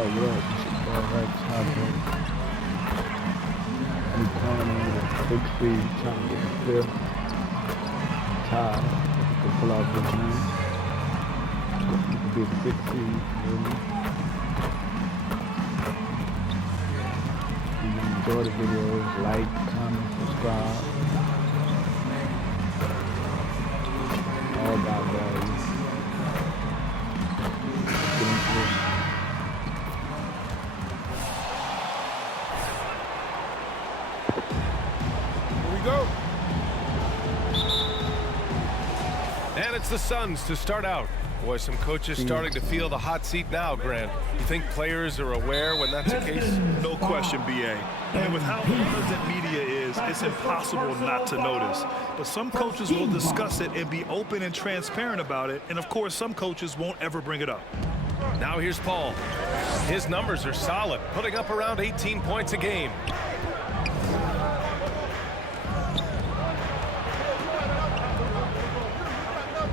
Oh, what up? It's your boy right chopping. You calling me with a big speed, trying to get the fifth. Tied. You can pull out this man. You can be the 16, really. If you enjoy the videos, like, comment, subscribe. All about value. Get into it. Go. And it's the Suns to start out. Boy, some coaches starting to feel the hot seat now, Grant. You think players are aware when that's the case? No question, B.A. And with how present media is, it's impossible not to notice. But some coaches will discuss it and be open and transparent about it. And, of course, some coaches won't ever bring it up. Now here's Paul. His numbers are solid, putting up around 18 points a game.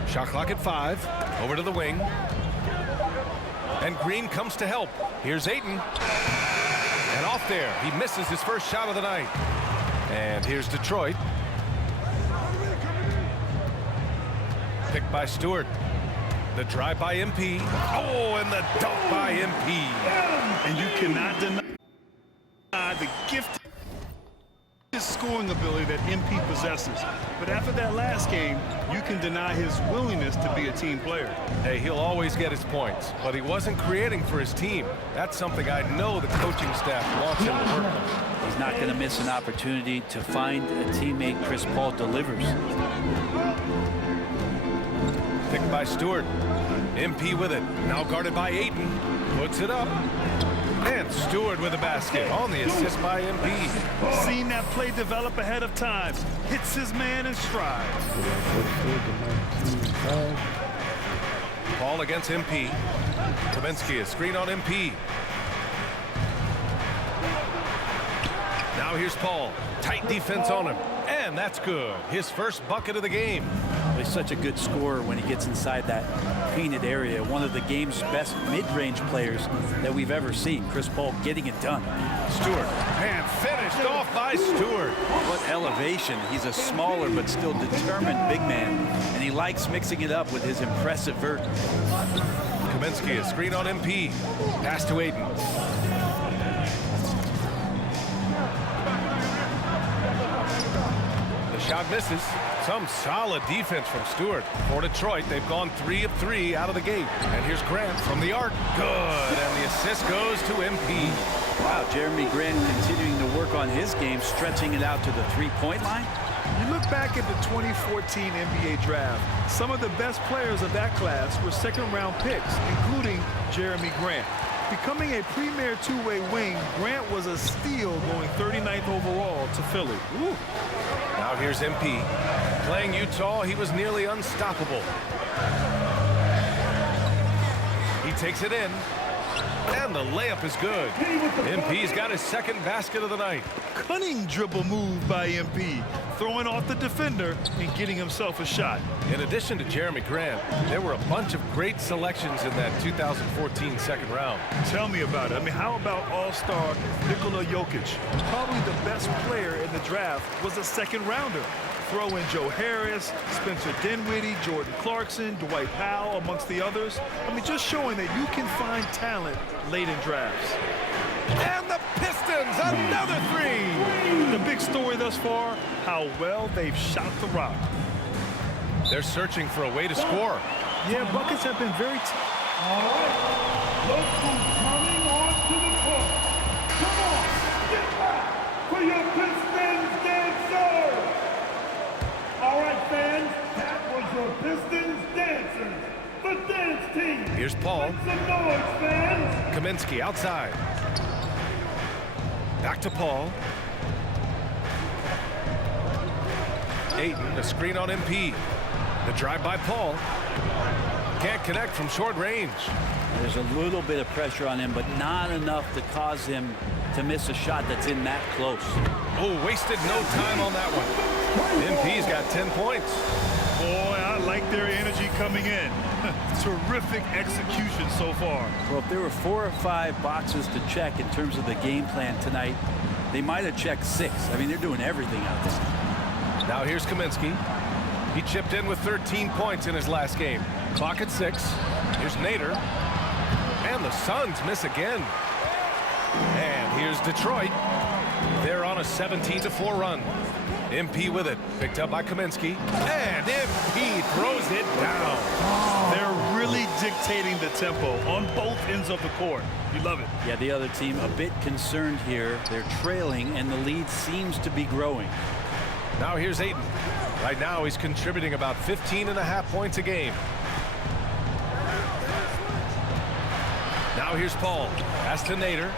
Shot clock at 5. Over to the wing. And Green comes to help. Here's Ayton. And off there. He misses his first shot of the night. And here's Detroit. Picked by Stewart. The drive by MP. Oh, and the dunk by MP. And you cannot deny the gift scoring ability that MP possesses. But after that last game, you can deny his willingness to be a team player. Hey, he'll always get his points, but he wasn't creating for his team. That's something I know the coaching staff wants him to work on. He's not going to miss an opportunity to find a teammate. Chris Paul delivers. Picked by Stewart. MP with it. Now guarded by Ayton. Puts it up. And Stewart with a basket on the assist by MP. Seen that play develop ahead of time. Hits his man in stride. Paul against MP. Kaminsky, a screen on MP. Now here's Paul. Tight defense on him. And that's good. His first bucket of the game. He's such a good scorer when he gets inside that painted area. One of the game's best mid-range players that we've ever seen. Chris Paul getting it done. Stewart. And finished off by Stewart. What elevation. He's a smaller but still determined big man. And he likes mixing it up with his impressive vert. Kaminsky, a screen on MP. Pass to Ayton. The shot misses. Some solid defense from Stewart. For Detroit, they've gone 3 of 3 out of the gate. And here's Grant from the arc. Good. And the assist goes to MP. Wow, Jeremy Grant continuing to work on his game, stretching it out to the three-point line. You look back at the 2014 NBA draft, some of the best players of that class were second-round picks, including Jeremy Grant. Becoming a premier two-way wing, Grant was a steal going 39th overall to Philly. Ooh. Now here's MP. Playing Utah, he was nearly unstoppable. He takes it in. And the layup is good. MP's got his second basket of the night. Cunning dribble move by MP, throwing off the defender and getting himself a shot. In addition to Jeremy Grant, there were a bunch of great selections in that 2014 second round. Tell me about it. I mean, how about all-star Nikola Jokic? Probably the best player in the draft was a second rounder. Throw in Joe Harris, Spencer Dinwiddie, Jordan Clarkson, Dwight Powell, amongst the others. I mean, just showing that you can find talent late in drafts. And the Pistons, another three! The big story thus far, how well they've shot the rock. They're searching for a way to score. Yeah, buckets have been very... All right, look who's coming onto the court. Come on, get back for your Pistons dancer. All right, fans, that was your Pistons dancers, the dance team. Here's Paul. Make some noise, fans. Kaminsky outside. Back to Paul. Ayton, a screen on MP. The drive by Paul. Can't connect from short range. There's a little bit of pressure on him, but not enough to cause him to miss a shot that's in that close. Oh, wasted no time on that one. MP's got 10 points. Boy, I like their energy coming in. Terrific execution so far. Well, if there were 4 or 5 boxes to check in terms of the game plan tonight, they might have checked 6. I mean, they're doing everything out there. Now here's Kaminsky. He chipped in with 13 points in his last game. Clock at 6. Here's Nader. And the Suns miss again. And here's Detroit. They're on a 17-4 run. MP with it. Picked up by Kaminsky. And MP throws it down. They're really dictating the tempo on both ends of the court. You love it. Yeah, the other team a bit concerned here. They're trailing, and the lead seems to be growing. Now here's Ayton. Right now he's contributing about 15.5 points a game. Now here's Paul. Pass to Nader.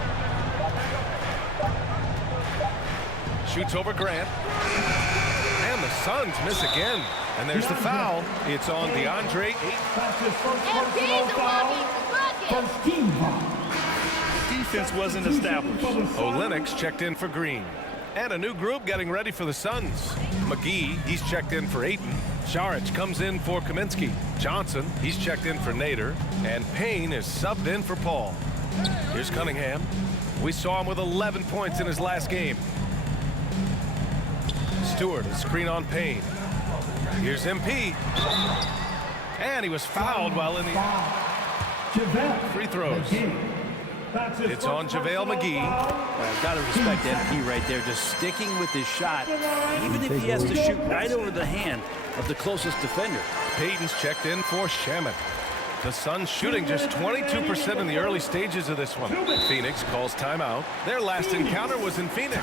Shoots over Grant. And the Suns miss again. And there's the foul. It's on DeAndre Ayton. That's his first personal foul. First team foul. Defense wasn't established. Olenek's checked in for Green. And a new group getting ready for the Suns. McGee, he's checked in for Ayton. Saric comes in for Kaminsky. Johnson, he's checked in for Nader. And Payne is subbed in for Paul. Here's Cunningham. We saw him with 11 points in his last game. Stewart, a screen on Payne. Here's MP. And he was fouled while in the free throws. It's on JaVale McGee. Well, I've got to respect MP right there, just sticking with his shot, even if he has to shoot right over the hand of the closest defender. Payton's checked in for Shamet. The Suns shooting just 22% in the early stages of this one. Phoenix calls timeout. Their last encounter was in Phoenix.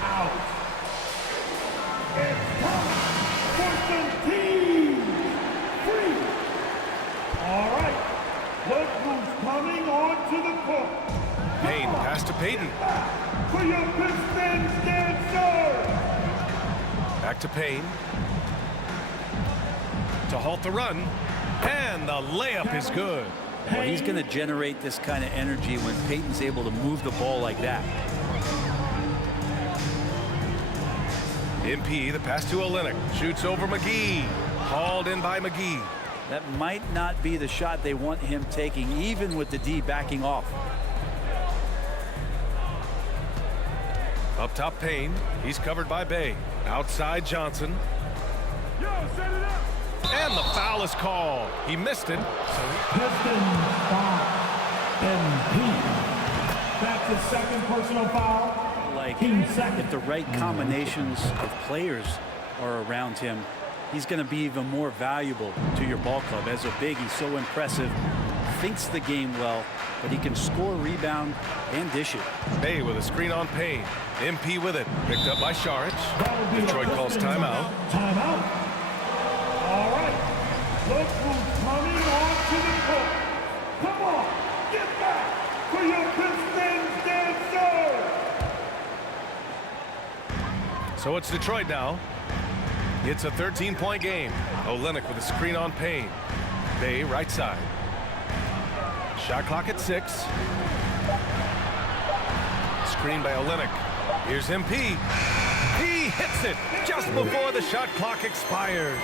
Out. It's time for some team free. All right. Look who's coming onto the court. Payne pass to Payton. For your Pistons dancer. Back to Payne. To halt the run. And the layup is good. Well, he's going to generate this kind of energy when Payton's able to move the ball like that. MP, the pass to Olynyk. Shoots over McGee. Hauled in by McGee. That might not be the shot they want him taking, even with the D backing off. Up top, Payne. He's covered by Bay. Outside, Johnson. And the foul is called. He missed it. Pistons foul. MP. That's his second personal foul. Like, Team second. if the right combinations of players are around him, he's going to be even more valuable to your ball club. As a big, he's so impressive, thinks the game well, but he can score, rebound, and dish it. Bay with a screen on Payne. MP with it. Picked up by Saric. Detroit calls timeout. Timeout. All right. Look who's coming onto the court. Come on. Get back for your Pistons dancer. So it's Detroit now. It's a 13-point game. Olynyk with a screen on Payne. Bay right side. Shot clock at 6. Screen by Olynyk. Here's MP. He hits it just before the shot clock expires.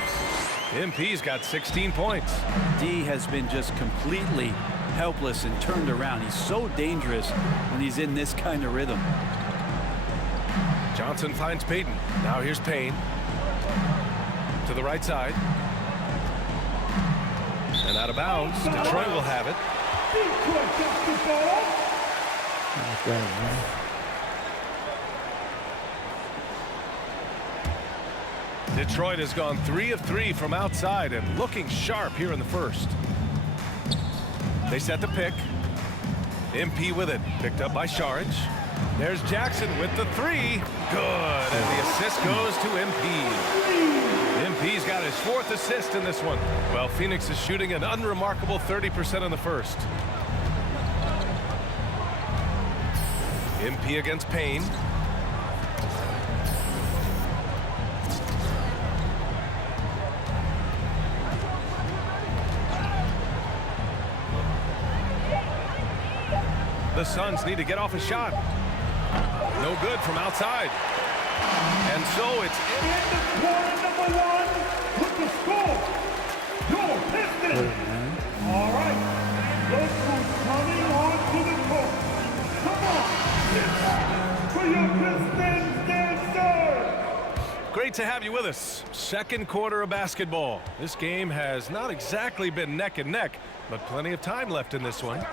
MP's got 16 points. D has been just completely helpless and turned around. He's so dangerous when he's in this kind of rhythm. Johnson finds Payton. Now here's Payne. To the right side. And out of bounds. Detroit will have it. Detroit got the ball. Detroit has gone 3 of 3 from outside and looking sharp here in the first. They set the pick. MP with it. Picked up by Saric. There's Jackson with the 3. Good. And the assist goes to MP. MP's got his 4th assist in this one. Well, Phoenix is shooting an unremarkable 30% in the first. MP against Payne. The Suns need to get off a shot. No good from outside. And so it's In the corner number 1 with the score. Your Pistons. great to have you with us. Second quarter of basketball. This game has not exactly been neck and neck, but plenty of time left in this one.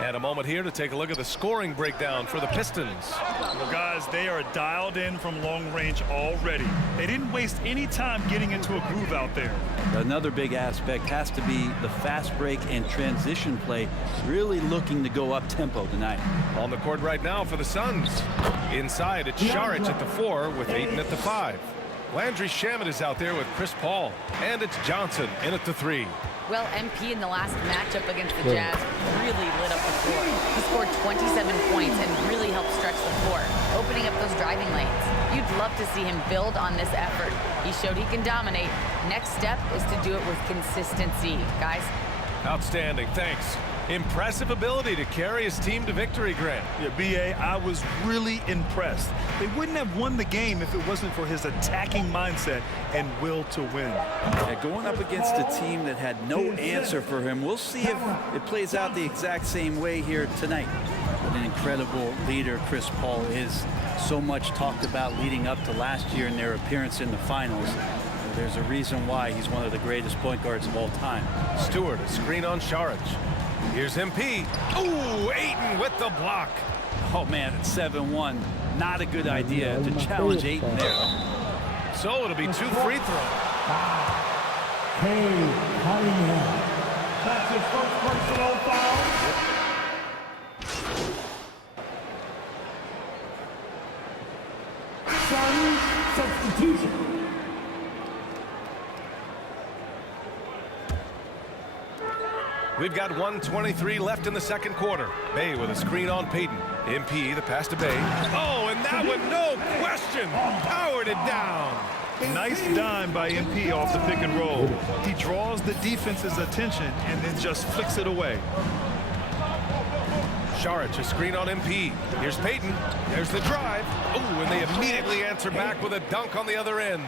And a moment here to take a look at the scoring breakdown for the Pistons. Well, guys, they are dialed in from long range already. They didn't waste any time getting into a groove out there. Another big aspect has to be the fast break and transition play, really looking to go up tempo tonight. On the court right now for the Suns. Inside, it's Saric at the 4 with Ayton at the 5. Landry Shamet is out there with Chris Paul. And it's Johnson in at the 3. Well, MP in the last matchup against the Jazz really lit up the floor. He scored 27 points and really helped stretch the floor, opening up those driving lanes. You'd love to see him build on this effort. He showed he can dominate. Next step is to do it with consistency, guys. Outstanding, thanks. Impressive ability to carry his team to victory, Grant. Yeah, B.A., I was really impressed. They wouldn't have won the game if it wasn't for his attacking mindset and will to win. Yeah, going up against a team that had no answer for him, we'll see if it plays out the exact same way here tonight. What an incredible leader Chris Paul is. So much talked about leading up to last year in their appearance in the finals. There's a reason why he's one of the greatest point guards of all time. Stewart, a screen on Saric. Here's MP. Ooh, Ayton with the block. Oh man, it's 7-1. Not a good idea to challenge Ayton there. So it'll be 2 free throws. That's his first personal foul. Sun substitution. We've got 1:23 left in the second quarter. Bay with a screen on Payton. MP, the pass to Bay. Oh, and that one, no question, powered it down. Nice dime by MP off the pick and roll. He draws the defense's attention and then just flicks it away. Saric, a screen on MP. Here's Payton. There's the drive. Oh, and they immediately answer back with a dunk on the other end.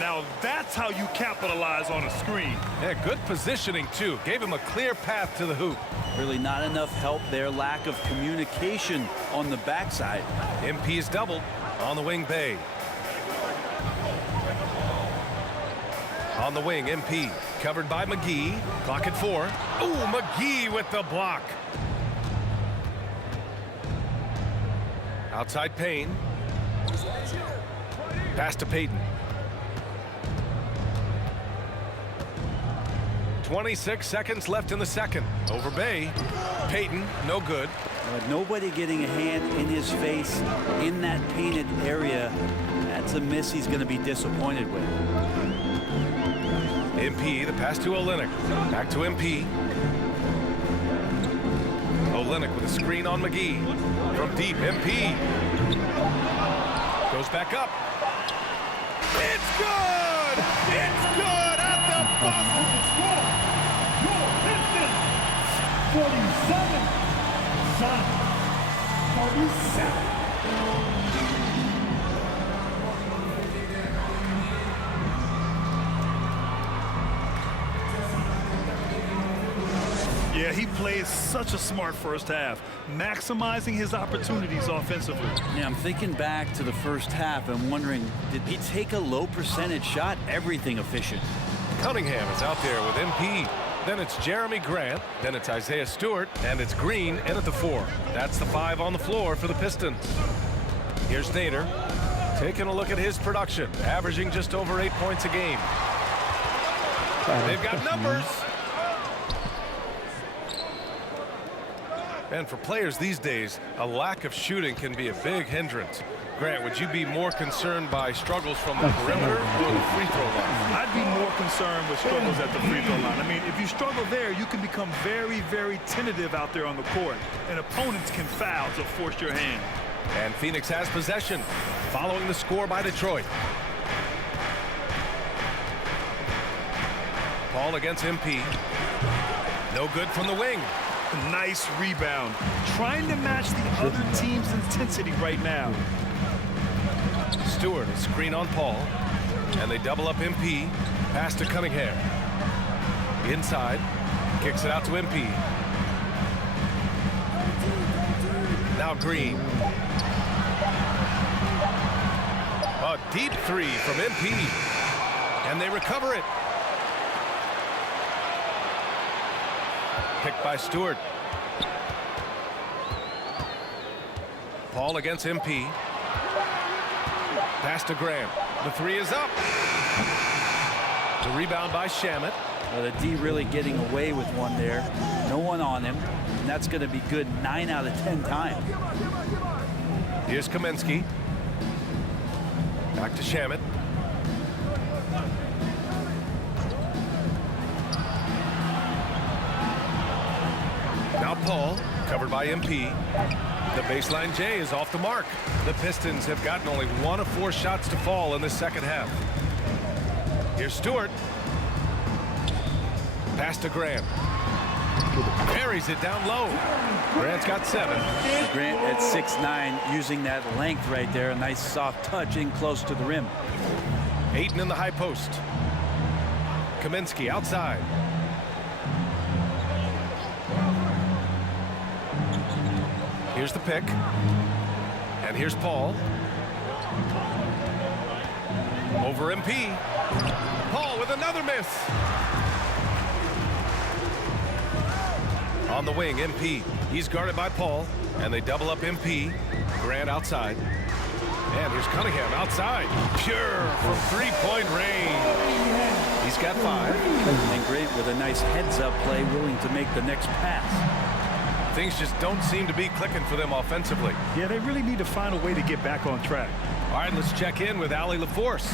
Now that's how you capitalize on a screen. Yeah, good positioning, too. Gave him a clear path to the hoop. Really not enough help there. Lack of communication on the backside. MP is doubled on the wing, Bay. On the wing, MP. Covered by McGee. Clock at 4. Ooh, McGee with the block. Outside Payne. Pass to Payton. 26 seconds left in the second. Over Bay. Payton, no good. Nobody getting a hand in his face in that painted area. That's a miss he's going to be disappointed with. MP, the pass to Olynyk. Back to MP. Olynyk with a screen on McGee. From deep, MP. Goes back up. It's good! It's good at the buzzer! 47. Sun 47. Yeah, he plays such a smart first half, maximizing his opportunities offensively. Yeah, I'm thinking back to the first half and wondering, did he take a low percentage shot? Everything efficient. Cunningham is out there with MP. Then it's Jeremy Grant. Then it's Isaiah Stewart. And it's Green in at the 4. That's the 5 on the floor for the Pistons. Here's Nader. Taking a look at his production. Averaging just over 8 points a game. They've got numbers. And for players these days, a lack of shooting can be a big hindrance. Grant, would you be more concerned by struggles from the perimeter or the free throw line? I'd be more concerned with struggles at the free throw line. I mean, if you struggle there, you can become very, very tentative out there on the court, and opponents can foul to force your hand. And Phoenix has possession, following the score by Detroit. Paul against MP. No good from the wing. Nice rebound. Trying to match the other team's intensity right now. Stewart, a screen on Paul. And they double up MP. Pass to Cunningham. Inside. Kicks it out to MP. Now Green. A deep three from MP. And they recover it. Picked by Stewart. Paul against MP. Pass to Graham. The three is up. The rebound by Shamet. Well, the D really getting away with one there. No one on him. And that's going to be good 9 out of 10 times. Here's Kaminsky. Back to Shamet. Now Paul, covered by MP. The baseline J is off the mark. The Pistons have gotten only 1 of 4 shots to fall in the second half. Here's Stewart. Pass to Graham. Carries it down low. Grant's got 7. Grant at 6'9", using that length right there. A nice soft touch in close to the rim. Ayton in the high post. Kaminsky outside. Here's the pick. And here's Paul. Over MP. Paul with another miss. On the wing, MP. He's guarded by Paul. And they double up MP. Grant outside. And here's Cunningham outside. Pure from three-point range. He's got 5. And Grant with a nice heads-up play, willing to make the next pass. Things just don't seem to be clicking for them offensively. Yeah, they really need to find a way to get back on track. All right, let's check in with Allie LaForce.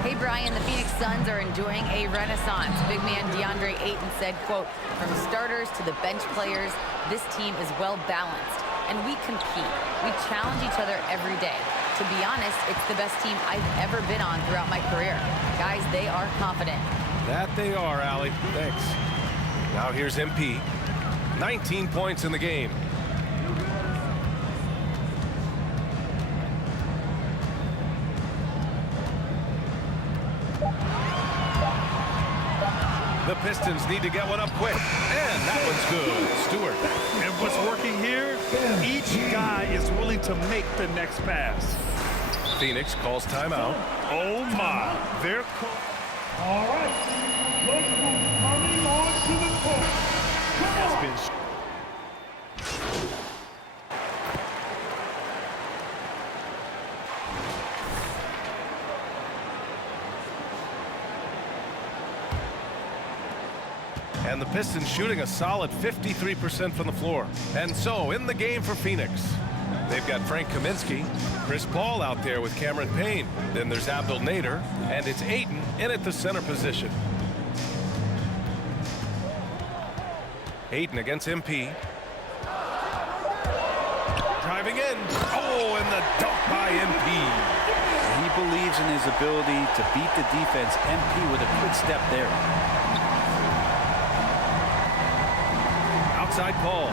Hey, Brian, the Phoenix Suns are enjoying a renaissance. Big man DeAndre Ayton said, quote, "From starters to the bench players, this team is well balanced, and we compete. We challenge each other every day. To be honest, it's the best team I've ever been on throughout my career. Guys, they are confident." That they are, Allie. Thanks. Now here's MP. 19 points in the game. The Pistons need to get one up quick. And that one's good. Stewart. And what's working here? Each guy is willing to make the next pass. Phoenix calls timeout. Oh, my. They're All right. Look who's coming on to the court. has been. And the Pistons shooting a solid 53% from the floor. And so in the game for Phoenix, they've got Frank Kaminsky, Chris Paul out there with Cameron Payne. Then there's Abdel Nader, and it's Ayton in at the center position. Ayton against MP. Driving in. Oh, and the dunk by MP. He believes in his ability to beat the defense. MP with a good step there. Outside Paul.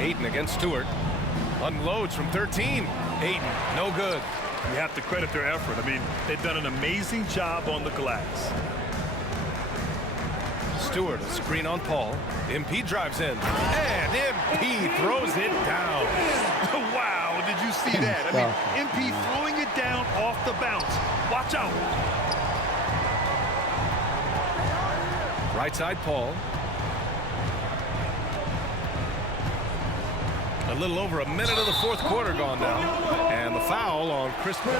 Ayton against Stewart. Unloads from 13. Ayton, no good. You have to credit their effort. I mean, they've done an amazing job on the glass. Stewart, a screen on Paul. MP drives in. And MP throws it down. Wow, did you see that? I mean, MP throwing it down off the bounce. Watch out. Right side Paul. A little over a minute of the fourth quarter gone now. And the foul on Chris Paul.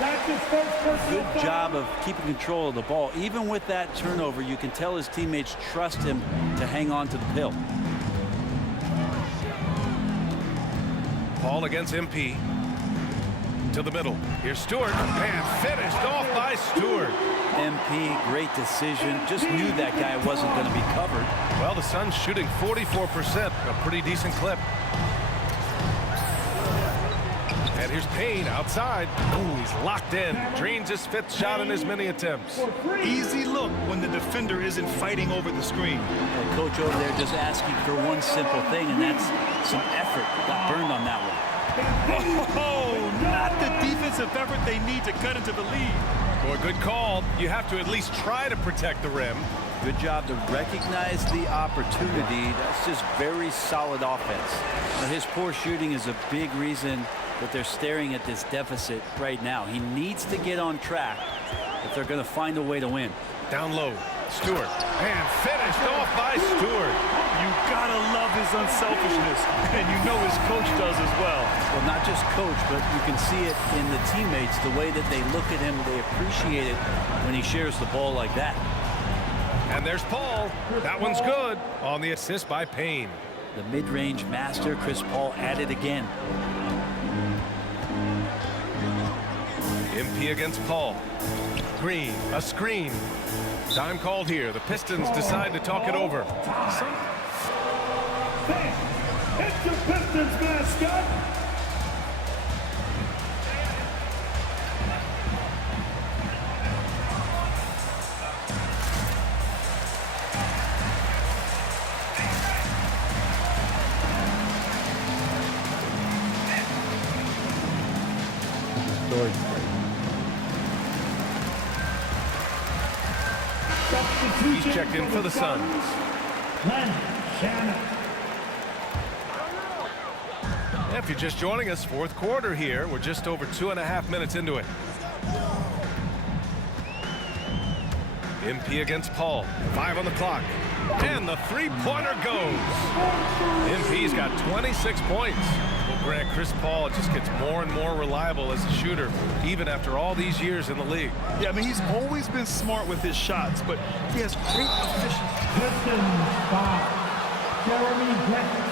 That's his first personal Good job of keeping control of the ball. Even with that turnover, you can tell his teammates trust him to hang on to the pill. Paul against MP. To the middle. Here's Stewart. And finished off by Stewart. MP, great decision. Just knew that guy wasn't going to be covered. Well, the Suns shooting 44%. A pretty decent clip. And here's Payne outside. Ooh, he's locked in. Drains his 5th shot in as many attempts. Easy look when the defender isn't fighting over the screen. The coach over there just asking for one simple thing, and that's some effort. Got burned on that one. Oh, not the defensive effort they need to cut into the lead. Boy, good call. You have to at least try to protect the rim. Good job to recognize the opportunity. That's just very solid offense. Now, his poor shooting is a big reason that they're staring at this deficit right now. He needs to get on track if they're going to find a way to win. Down low, Stewart. And finished off by Stewart. You gotta love his unselfishness, and you know his coach does as well. Well, not just coach, but you can see it in the teammates, the way that they look at him. They appreciate it when he shares the ball like that. And there's Paul. That one's good on the assist by Payne. The mid-range master, Chris Paul, at it again. MP against Paul. Green, a screen. Time called here. The Pistons decide to talk it over. It's your Pistons mascot. He's checked in for the Suns. If you're just joining us, fourth quarter here. We're just over 2.5 minutes into it. MP against Paul. 5 on the clock. And the three-pointer goes. MP's got 26 points. Well, Grant, Chris Paul just gets more and more reliable as a shooter, even after all these years in the league. Yeah, I mean, he's always been smart with his shots, but he has great efficiency. Pistons foul. Jeremy Grant.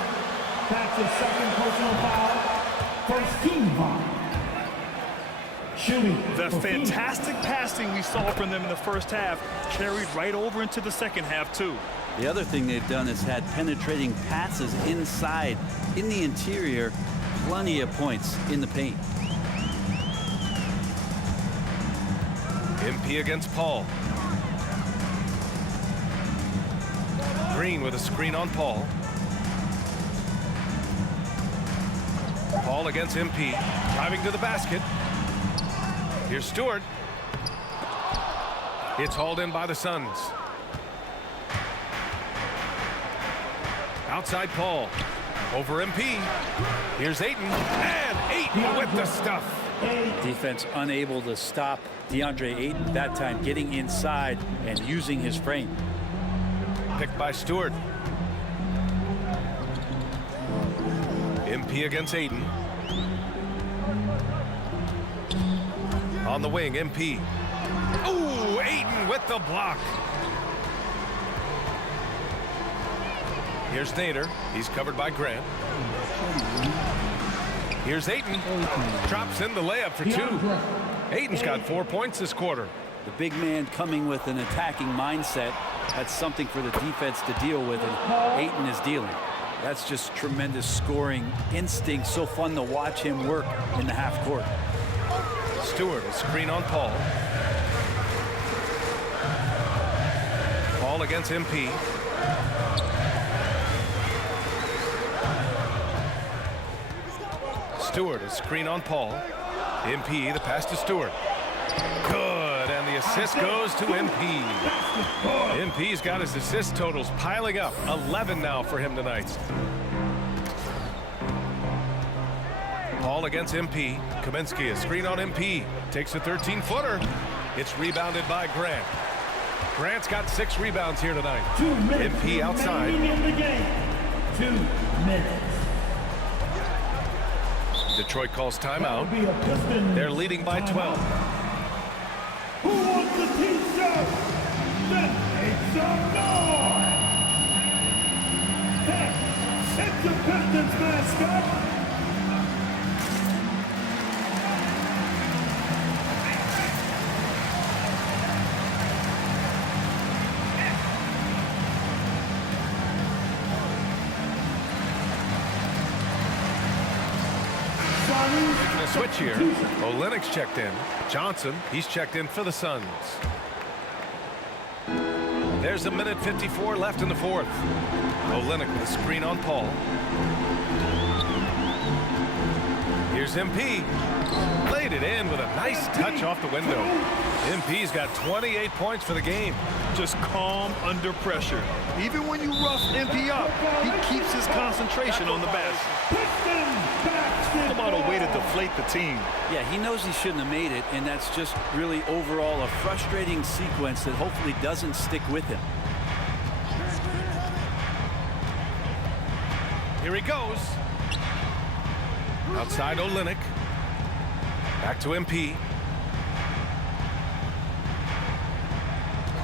That's his second personal foul. First team foul. Shooting. The fantastic passing we saw from them in the first half carried right over into the second half, too. The other thing they've done is had penetrating passes inside, in the interior, plenty of points in the paint. MP against Paul. Green with a screen on Paul. Paul against MP. Driving to the basket. Here's Stewart. It's hauled in by the Suns. Outside Paul. Over MP. Here's Ayton. And Ayton with the stuff. Defense unable to stop DeAndre Ayton, that time getting inside and using his frame. Picked by Stewart. MP against Ayton. On the wing, MP. Ooh, Ayton with the block. Here's Nader. He's covered by Grant. Here's Ayton. Drops in the layup for 2. Ayton's got 4 points this quarter. The big man coming with an attacking mindset. That's something for the defense to deal with, and Ayton is dealing. That's just tremendous scoring instinct. So fun to watch him work in the half court. Stewart, a screen on Paul. Paul against MP. Stewart, a screen on Paul. MP, the pass to Stewart. Good, and the assist goes to MP. MP's got his assist totals piling up. 11 now for him tonight. Paul against MP. Kaminsky, a screen on MP. Takes a 13-footer. It's rebounded by Grant. Grant's got 6 rebounds here tonight. 2 minutes. MP outside. In the game. 2 minutes. Detroit calls timeout. They're leading by 12. Who wants the t-shirt? Then make some noise! Hey, it's the Pistons mascot. Making a switch here. Olynyk's checked in. Johnson, he's checked in for the Suns. There's a minute 54 left in the fourth. Olynyk with a screen on Paul. Here's MP. Laid it in with a nice touch off the window. MP's got 28 points for the game. Just calm under pressure. Even when you rough MP up, he keeps his concentration on the basket. Talk about a way to deflate the team. Yeah, he knows he shouldn't have made it, and that's just really overall a frustrating sequence that hopefully doesn't stick with him. Here he goes. Outside Olynyk. Back to MP.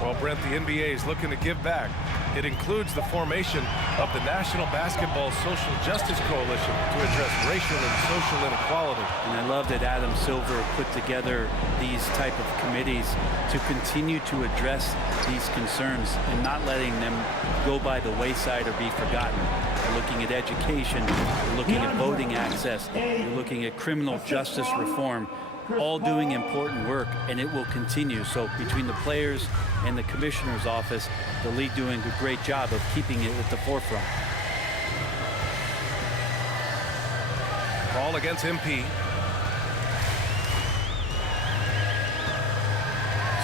Well, Brent, the NBA is looking to give back. It includes the formation of the National Basketball Social Justice Coalition to address racial and social inequality. And I love that Adam Silver put together these type of committees to continue to address these concerns and not letting them go by the wayside or be forgotten. We're looking at education, we're looking at voting access, we're looking at criminal justice reform, all doing important work, and it will continue. So between the players and the commissioner's office, the league doing a great job of keeping it at the forefront. Ball against MP.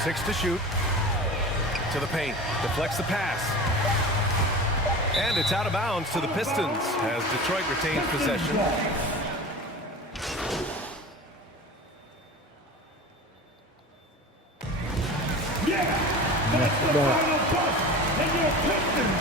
6 to shoot. To the paint. Deflects the pass. And it's out of bounds to the Pistons as Detroit retains possession. Yeah, that's the final buzz, and your Pistons